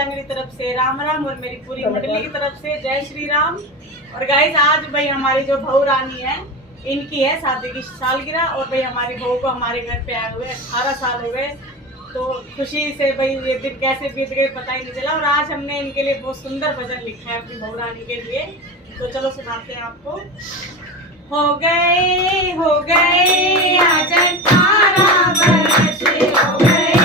बजरंग की तरफ से राम राम और मेरी पूरी मंडली की तरफ से जय श्री राम। और गाइस आज भाई हमारी जो बहू रानी है इनकी है शादी की सालगिरह और भाई हमारी बहू को हमारे घर पे आए हुए 18 साल हो गए। तो खुशी से भाई ये दिन कैसे बीत गए पता ही नहीं चला। और आज हमने इनके लिए बहुत सुंदर भजन लिखा है अपनी बहू रानी के लिए, तो चलो सुनाते हैं आपको। हो गए आज 18 वर्ष, हो गए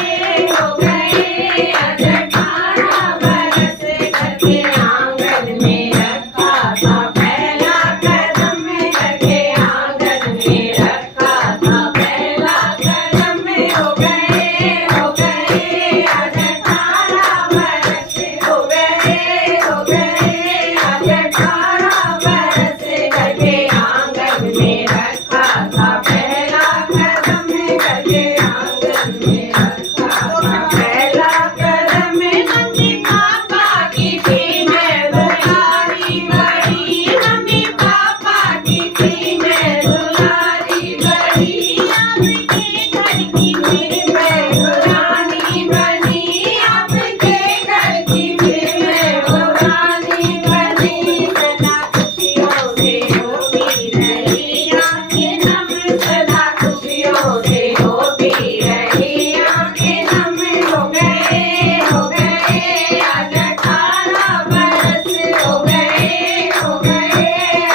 आज 18 वर्ष, घर के आंगन में रखा था पहला कदम, घर के आंगन में रखा था पहला कदम। हो गए आज 18 वर्ष, हो गए आज 18 वर्ष, घर के आंगन में रखा था पहला कदम, घर के आंगन में रखा था पहला कदम। मम्मी पापा की थी मैं दुलारी बड़ी, मम्मी पापा की थी मैं दुलारी बड़ी, आपके घर की फिर मैं रानी बनी, आपके घर की फिर मैं रानी बनी। सदा खुशियों से होती रही आंखें नम, सदा खुशियों से होती रही आंखें नम। हो गए आज 18 वर्ष, हो गए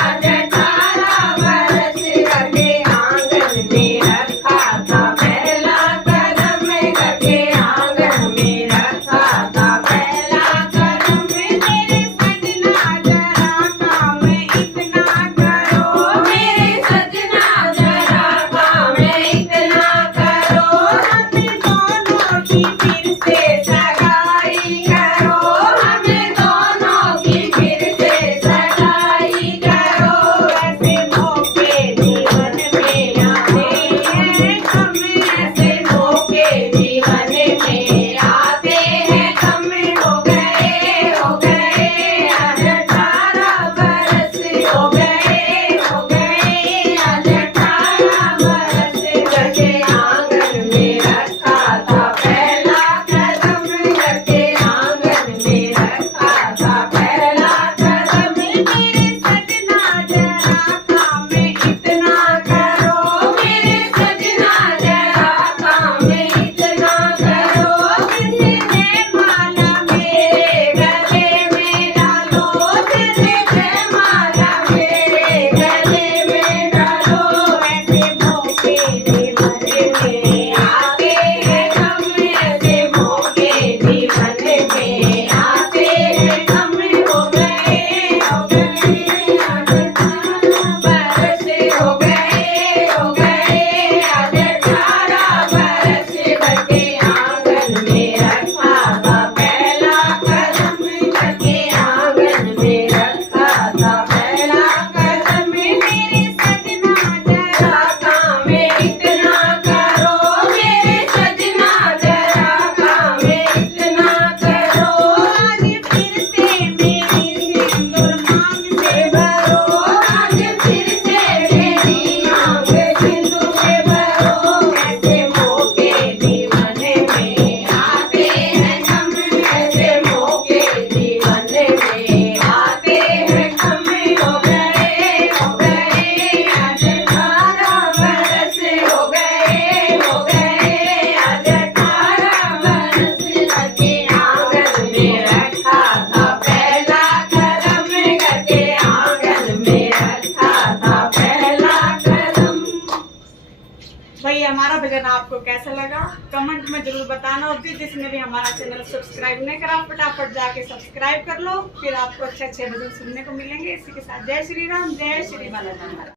आज 18 वर्ष, घर के आंगन में रखा था पहला कदम, घर के आंगन में रखा था पहला कदम। मेरे सजना जरा काम इतना करो, मेरे सजना जरा काम इतना करो, हम दोनों की फिर से सगाई करो, हम दोनों की फिर से सगाई करो। ऐसे मौके जीवन में आते हैं कम, ऐसे मौके जीवन में आते हैं कम। हो गए आज 18 वर्ष, हो गए आज 18 वर्ष, घर के आंगन में रखा था पहला कदम, घर के आंगन में रखा था पहला कदम। मेरे सजना जरा काम इतना करो, मेरे सजना जरा काम इतना करो, जैसे जयमाला मेरे गले में डालो, जैसे जयमाला मेरे गले में डालो। ऐसे मौके जीवन में आते हैं कम, ऐसे मौके जीवन में आते हैं कम। हो गए आज 18 वर्ष, हो गए आज 18 वर्ष, घर के आंगन में रखा था पहला कदम, घर के आंगन में रखा था पहला कदम। मेरे सजना जरा काम इतना करो, मेरे सजना जरा काम इतना करो, आज फिर से मेरी सिंदूर मांग से भरो, आज फिर से मेरी मांग सिंदूर से भरो। ऐसे मौके जीवन में आते हैं कम, ऐसे मौके जीवन में आते हैं कम। हो गए आज 18 वर्ष, हो गए आज 18 वर्ष, घर के आंगन में रखा था पहला कदम, घर के आंगन में रखा था पहला कदम। भाई हमारा भजन आपको कैसा लगा कमेंट में जरूर बताना। और जिसने भी हमारा चैनल सब्सक्राइब नहीं करा फटाफट जाके सब्सक्राइब कर लो, फिर आपको अच्छे अच्छे भजन सुनने को मिलेंगे। इसी के साथ जय श्री राम, जय श्री बालाजी महाराज।